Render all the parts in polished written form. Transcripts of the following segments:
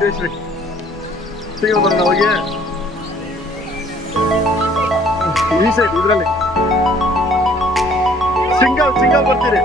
Jayashree single ಬರೋಣ ಹೋಗಿ ಈ ಸೈಡ್ ಇದರಲ್ಲಿ ಸಿಂಗಲ್ ಬರ್ತೀರಿ.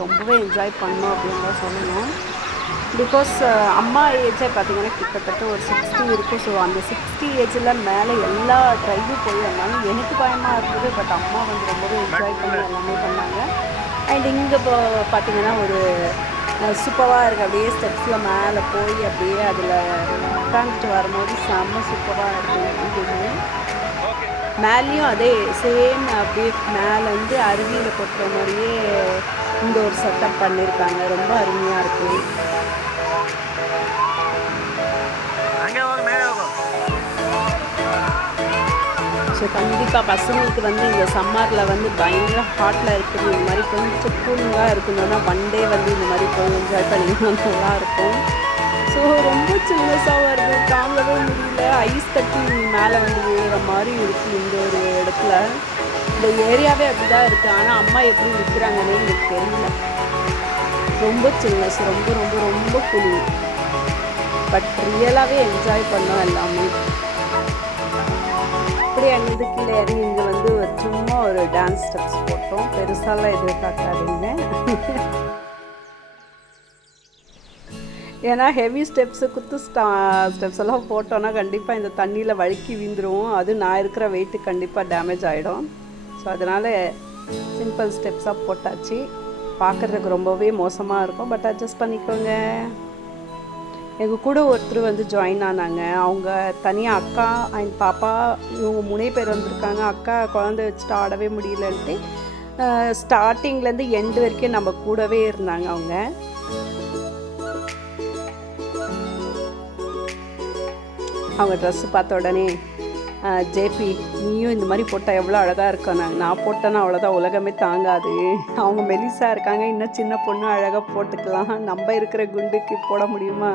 ரொம்பவே என்ஜாய் பண்ணோம் அப்படின்னு தான் சொல்லணும். பிகாஸ் அம்மா ஏஜை பார்த்திங்கன்னா கிட்டத்தட்ட ஒரு 60 இருக்கும். ஸோ அந்த 60 ஏஜில் மேலே எல்லா ட்ரைவும் போய் வந்தாலும் எனக்கு பயமாக இருந்தது. பட் அம்மா வந்து ரொம்பவே என்ஜாய் பண்ணி எல்லாமே பண்ணாங்க. அண்ட் இங்கே இப்போ பார்த்திங்கன்னா ஒரு சூப்பராக இருக்குது. அப்படியே ஸ்டெப்ஸில் மேலே போய் அப்படியே அதில் உட்காந்துட்டு வரும்போது செம்ம சூப்பராக இருக்குது. மேலேயும் அதே சேம் அப்படியே மேலேருந்து அருவியில் கொட்டுற மாதிரியே இந்த ஒரு செட்டப் பண்ணியிருக்காங்க. ரொம்ப அருமையாக இருக்குது. ஸோ கண்டிப்பாக பசங்களுக்கு வந்து இந்த சம்மரில் வந்து பயங்கர ஹாட்டில் இருக்குது. இந்த மாதிரி கொஞ்சம் கூலிங்காக இருக்கணும்னா ஒன் டே வந்து இந்த மாதிரி போய் என்ஜாய் பண்ணிங்கன்னா நல்லாயிருக்கும். ஸோ ரொம்ப சின்னஸாக வருது, தாங்கவே முடியல. ஐஸ் கட்டி மேலே வந்து விழுகிற மாதிரி இருக்குது இந்த ஒரு இடத்துல. இந்த ஏரியாவே அப்படி தான் இருக்குது. ஆனால் அம்மா எப்படி விற்கிறாங்கன்னே எனக்கு தெரியல. ரொம்ப சின்னஸ், ரொம்ப ரொம்ப ரொம்ப கூலிங். பட் ரியலாகவே என்ஜாய் பண்ணோம் எல்லாமே. அப்படியே அங்கேருந்து கீழே இறங்கி இங்கே வந்து சும்மா ஒரு டான்ஸ் ஸ்டெப்ஸ் போட்டோம். பெருசாலாம் எதிர்பார்க்காதீங்க. ஏன்னா ஹெவி ஸ்டெப்ஸு குத்து ஸ்டெப்ஸ் எல்லாம் போட்டோன்னா கண்டிப்பாக இந்த தண்ணியில் வழுக்கி வீந்துடும். அது நான் இருக்கிற வெயிட்டு கண்டிப்பாக டேமேஜ் ஆகிடும். ஸோ அதனால் சிம்பிள் ஸ்டெப்ஸாக போட்டாச்சு. பார்க்குறதுக்கு ரொம்பவே மோசமாக இருக்கும். பட் அட்ஜஸ்ட் பண்ணிக்கோங்க. எங்கள் கூட ஒருத்தர் வந்து ஜாயின் ஆனாங்க. அவங்க தனியாக அக்கா அண்ட் பாப்பா இவங்க 3 பேர் வந்திருக்காங்க. அக்கா குழந்தை வச்சுட்டு ஆடவே முடியலன்ட்டு ஸ்டார்டிங்லேருந்து எண்டு வரைக்கும் நம்ம கூடவே இருந்தாங்க அவங்க. அவங்க ட்ரெஸ்ஸு பார்த்த உடனே ஜேபி நீயும் இந்த மாதிரி போட்டால் எவ்வளோ அழகாக இருக்கும், நான் போட்டேன்னா அவ்வளோதான் உலகமே தாங்காது, அவங்க மெலிசாக இருக்காங்க, இன்னும் சின்ன பொண்ணு அழகாக போட்டுக்கலாம், நம்ம இருக்கிற குண்டுக்கு போட முடியுமா.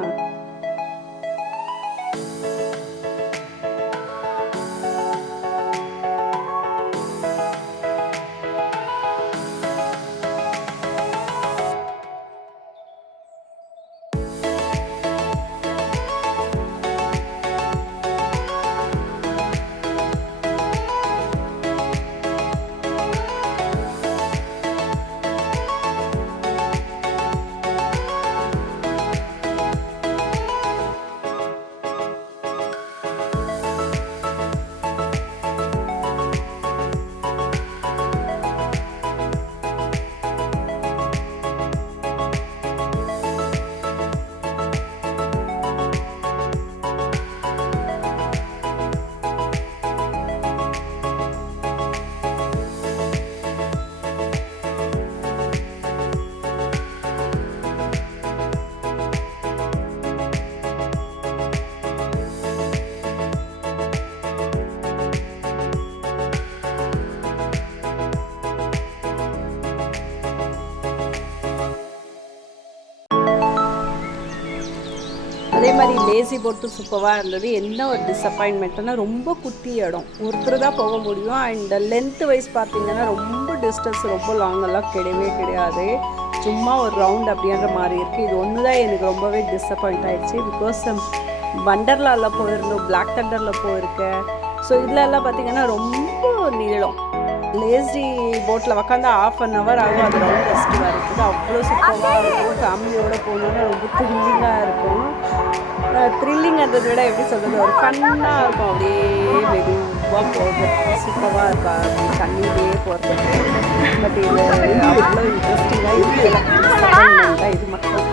அதே மாதிரி லேசி போட்டும் சூப்பராக இருந்தது. என்ன ஒரு டிஸப்பாயின்மெண்ட்னா ரொம்ப குட்டி இடம், ஒருத்தர் தான் போக முடியும். அண்ட் லென்த்து வைஸ் பார்த்தீங்கன்னா ரொம்ப டிஸ்டன்ஸ் ரொம்ப லாங்கெல்லாம் கிடையவே கிடையாது, சும்மா ஒரு ரவுண்ட் அப்படின்ற மாதிரி இருக்குது. இது ஒன்று தான் எனக்கு ரொம்பவே டிஸப்பாயிண்ட் ஆகிடுச்சு. பிகாஸ் வண்டர்லாவில் போயிருந்தோம், பிளாக் தண்டரில் போயிருக்கேன். ஸோ இதிலெல்லாம் பார்த்திங்கன்னா ரொம்ப நீளம். லேசி போட்டில் உக்காந்து 1/2 hour ஆகும் அது ரவுண்ட் ஃபஸ்ட்டு வரதுக்கு. அவ்வளோ சூப்பராக இருக்கும். ஃபேமிலியோடு போகணுன்னா ரொம்ப த்ரில்லிங்காக இருக்கும். த்ரில்லிங்கிறத விட எப்படி சொல்கிறது, ஒரு ஃபன்னாக இருக்கும். அப்படியே மெதுவாக போகும், சூப்பராக இருக்கும். அப்படி தண்ணியிலே போகிறது. பட் இது அவ்வளோ இன்ட்ரெஸ்டிங்காக இருக்கல, இது மட்டும்.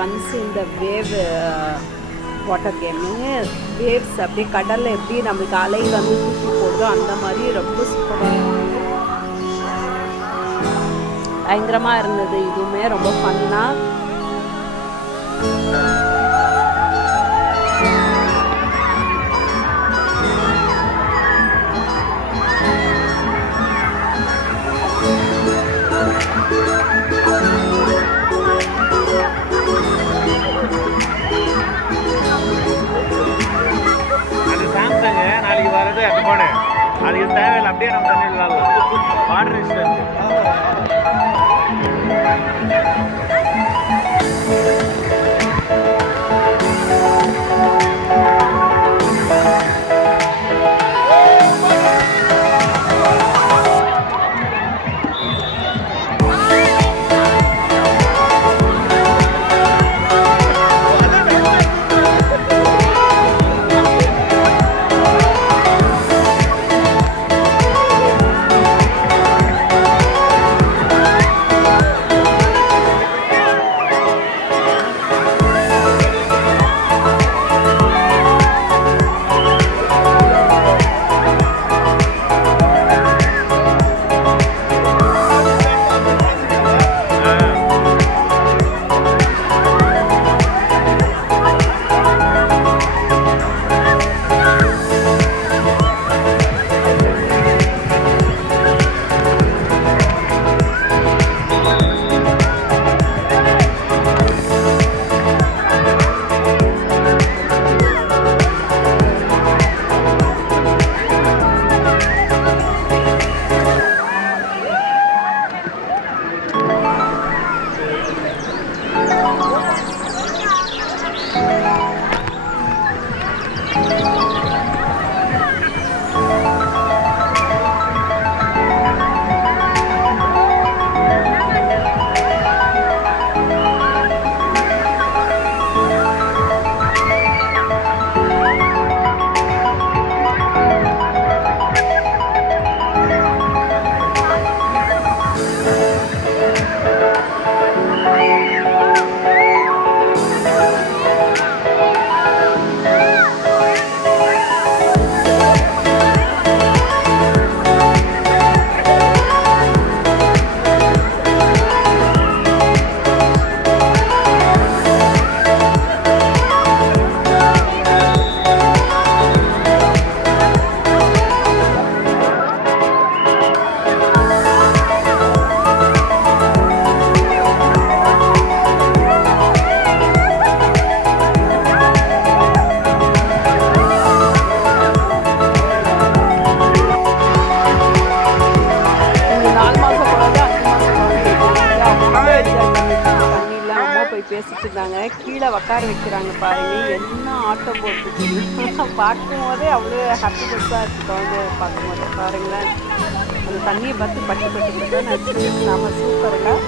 ஒன்ஸ் இந்த வேவ் வாட்டர் கேமு, வேவ்ஸ் அப்படியே கடலில் எப்படி நம்மளுக்கு அலை வந்து தூக்கி போடுதோ அந்த மாதிரி ரொம்ப சூப்பராக இருந்தது, பயங்கரமாக இருந்தது. இதுவுமே ரொம்ப ஃபன்னாக. நாளைக்கு வரது அந்த போன அதுக்கு தேவையில்லை, அப்படியே நம்ம தண்ணி விளாடலாம். வாட்டர் ரெசிஸ்டன்ட் உட்கார வைக்கிறாங்க பாருங்கள், என்ன ஆட்டம் போட்டுச்சு பார்க்கும் போதே அவ்வளோ ஹாப்பினஸ்ஸாக இருக்குது குழந்தைய பார்க்கும் போது. பாருங்களேன், அந்த தண்ணியை பார்த்து பட்டு பட்டு தான் நச்சு நம்ம சூப்பருங்க.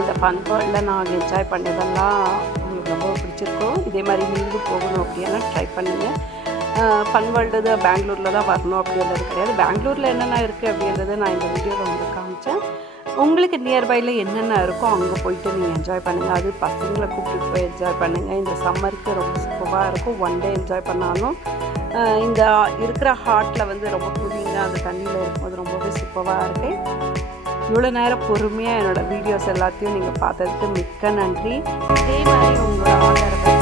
இந்த ஃபன் வேர்ல்டில் நான் என்ஜாய் பண்ணதெல்லாம் உங்களுக்கு ரொம்ப பிடிச்சிருக்கும். இதே மாதிரி நீங்களும் போகணும் அப்படின்னா ட்ரை பண்ணுங்கள். ஃபன் வேர்ல்டு பெங்களூரில் தான் வரணும் அப்படின்றது கிடையாது. பெங்களூரில் என்னென்ன இருக்குது அப்படின்றத நான் இந்த வீடியோவில் உங்களுக்கு காமிச்சேன். உங்களுக்கு நியர்பையில் என்னென்ன இருக்கோ அங்கே போயிட்டு நீங்கள் என்ஜாய் பண்ணுங்கள். அது பசங்களை கூப்பிட்டு போய் என்ஜாய் பண்ணுங்கள். இந்த சம்மருக்கு ரொம்ப சூப்பராக இருக்கும். ஒன் டே என்ஜாய் பண்ணாலும் இந்த இருக்கிற ஹாட்டில் வந்து ரொம்ப கூலிங்காக அந்த தண்ணியில் இருக்கும்போது ரொம்பவே சூப்பராக இருக்குது. இவ்வளோ நேரம் பொறுமையாக என்னோடய வீடியோஸ் எல்லாத்தையும் நீங்கள் பார்த்ததுக்கு மிக்க நன்றி. இதே மாதிரி உங்களோட ஆதரவை